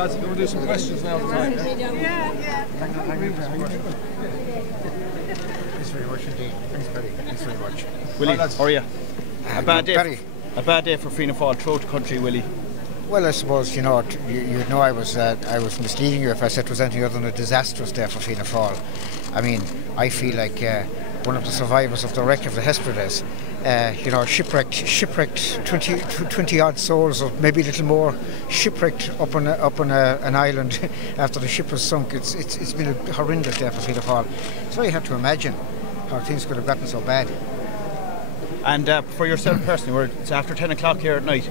Lads, we're going to do some questions now. Yeah. Thanks very much indeed. Thanks, Paddy. Thanks very much. Willie, how are you? A bad day for Fianna Fáil throughout the country, Willie. Well, I suppose you'd know I was misleading you if I said it was anything other than a disastrous day for Fianna Fáil. I mean, I feel like one of the survivors of the wreck of the Hesperides. Shipwrecked 20 odd souls, or maybe a little more, shipwrecked up on an island after the ship was sunk. It's been a horrendous day for Fianna Fáil. It's very hard to imagine how things could have gotten so bad. And for yourself personally, it's after 10 o'clock here at night.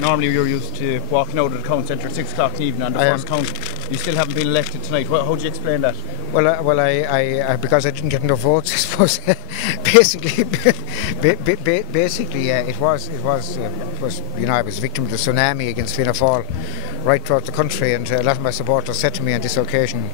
Normally you're used to walking out of the count centre at 6 o'clock in the evening on the first count. You still haven't been elected tonight. How do you explain that? Well, I because I didn't get enough votes, I suppose. basically, it was I was a victim of the tsunami against Fianna Fáil right throughout the country, and a lot of my supporters said to me on this occasion,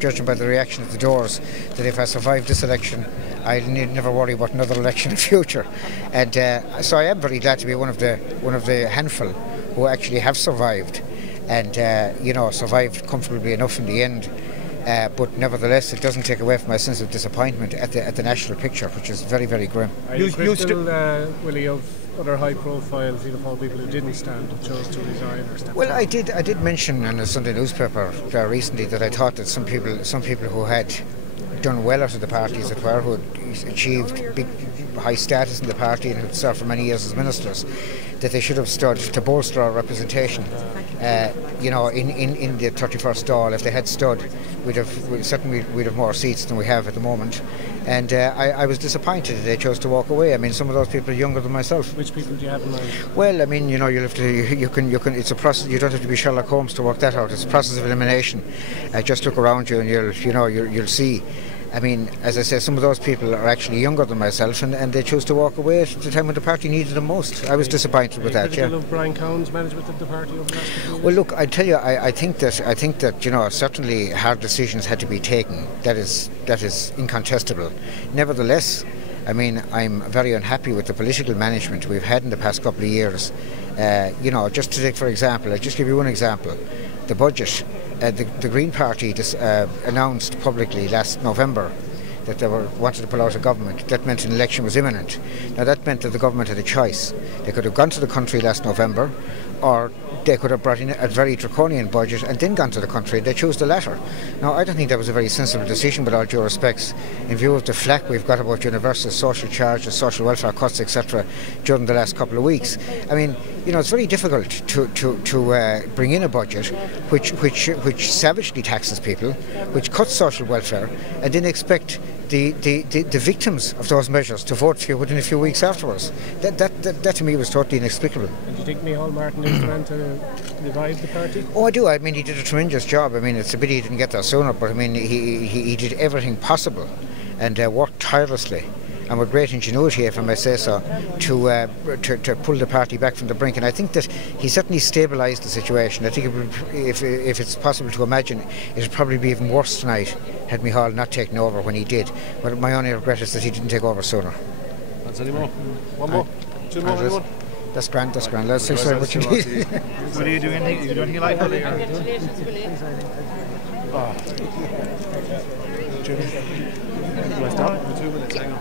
judging by the reaction at the doors, that if I survived this election, I need never worry about another election in the future. And so I am very glad to be one of the handful who actually have survived, and survived comfortably enough in the end. But nevertheless, it doesn't take away from my sense of disappointment at the national picture, which is very, very grim. Are you critical, Willie, of other high-profile Fianna Fáil people who didn't stand and chose to resign or step down? I did mention in a Sunday newspaper recently that I thought that some people who had done well out of the party, as it were, who had achieved big high status in the party and who had served for many years as ministers, that they should have stood to bolster our representation. In the 31st Dáil, if they had stood, we'd have more seats than we have at the moment. And I was disappointed that they chose to walk away. I mean, some of those people are younger than myself. Which people do you have in mind? Well, I mean, you'll have to. You can. It's a process. You don't have to be Sherlock Holmes to work that out. It's a process of elimination. Just look around you, and you'll see. I mean, as I say, some of those people are actually younger than myself, and they chose to walk away at the time when the party needed them most. I was disappointed with that. Yeah. Of Brian Cowen's management of the party over the last couple of years? Well, look, I tell you, I think that certainly hard decisions had to be taken. That is incontestable. Nevertheless, I mean, I'm very unhappy with the political management we've had in the past couple of years. Just to take for example, I'll just give you one example. The budget. The Green Party announced publicly last November that they wanted to pull out of government. That meant an election was imminent. Now that meant that the government had a choice. They could have gone to the country last November, or they could have brought in a very draconian budget and then gone to the country. They chose the latter. Now, I don't think that was a very sensible decision, with all due respects, in view of the flack we've got about universal social charges, social welfare cuts, etc., during the last couple of weeks. I mean, it's very difficult to bring in a budget which savagely taxes people, which cuts social welfare, and then expect the victims of those measures to vote for you within a few weeks afterwards. That to me was totally inexplicable. And do you think Micheál Martin is the man to revive the party? Oh, I do. I mean, he did a tremendous job. I mean, it's a pity he didn't get there sooner, but I mean, he did everything possible and worked tirelessly and with great ingenuity, if I may say so, to pull the party back from the brink. And I think that he certainly stabilised the situation. I think if it's possible to imagine, it would probably be even worse tonight had Micheál not taken over when he did. But my only regret is that he didn't take over sooner. That's any more? One more? Two more? Anyone? That's grand. Let's thanks very much indeed. What are you doing? Are you doing anything you like, Willie? Congratulations, Willie. Do I stop? 2 minutes, hang on.